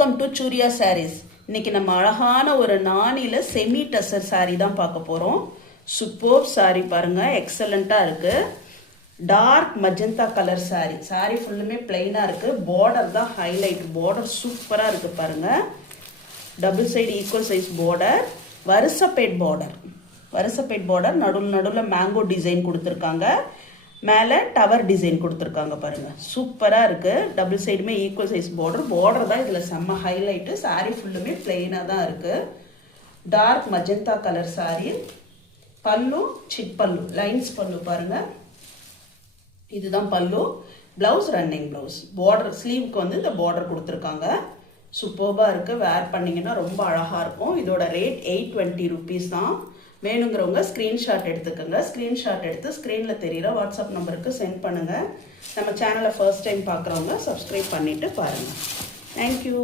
Welcome to Surya saris. இன்னைக்கு நம்ம அழகான ஒரு நாணில செமி டசர் சாரீ தான் பார்க்க போறோம். சூப்பர் சாரீ பாருங்க, எக்ஸலண்டா இருக்கு. Dark magenta colour sari. Sari ஃபுல்லுமே பிளைனா இருக்கு. பார்டர் தான் ஹைலைட். பார்டர் சூப்பரா இருக்கு பாருங்க. Double side equal size border, வருசப்பேட் பார்டர். வருசப்பேட் பார்டர் நடுவில் மேங்கோ டிசைன் கொடுத்துருக்காங்க. மேலே டவர் டிசைன் கொடுத்துருக்காங்க பாருங்க. சூப்பராக இருக்கு. டபுள் சைடுமே ஈக்குவல் சைஸ் பார்டர். பார்டர் தான் இதில் செம்ம ஹைலைட்டு. சாரீ ஃபுல்லுமே பிளெயினாக தான் இருக்கு. Dark magenta colour sari. Pallu சிட் பல்லு, லைன்ஸ் பல்லு பாருங்க. இதுதான் pallu. Blouse running blouse. Border ஸ்லீவுக்கு வந்து இந்த பார்டர் கொடுத்துருக்காங்க. சூப்பர்பாக இருக்கு. வேர் பண்ணிங்கன்னா ரொம்ப அழகாக இருக்கும். இதோட ரேட் 820 rupees தான். வேணுங்கிறவங்க ஸ்க்ரீன்ஷாட் எடுத்துக்கோங்க. ஸ்க்ரீன்ஷாட் எடுத்து ஸ்க்ரீனில் தெரிகிற வாட்ஸ்அப் நம்பருக்கு சென்ட் பண்ணுங்கள். நம்ம சேனலை ஃபர்ஸ்ட் டைம் பார்க்குறவங்க சப்ஸ்கிரைப் பண்ணிவிட்டு பாருங்கள். தேங்க்யூ.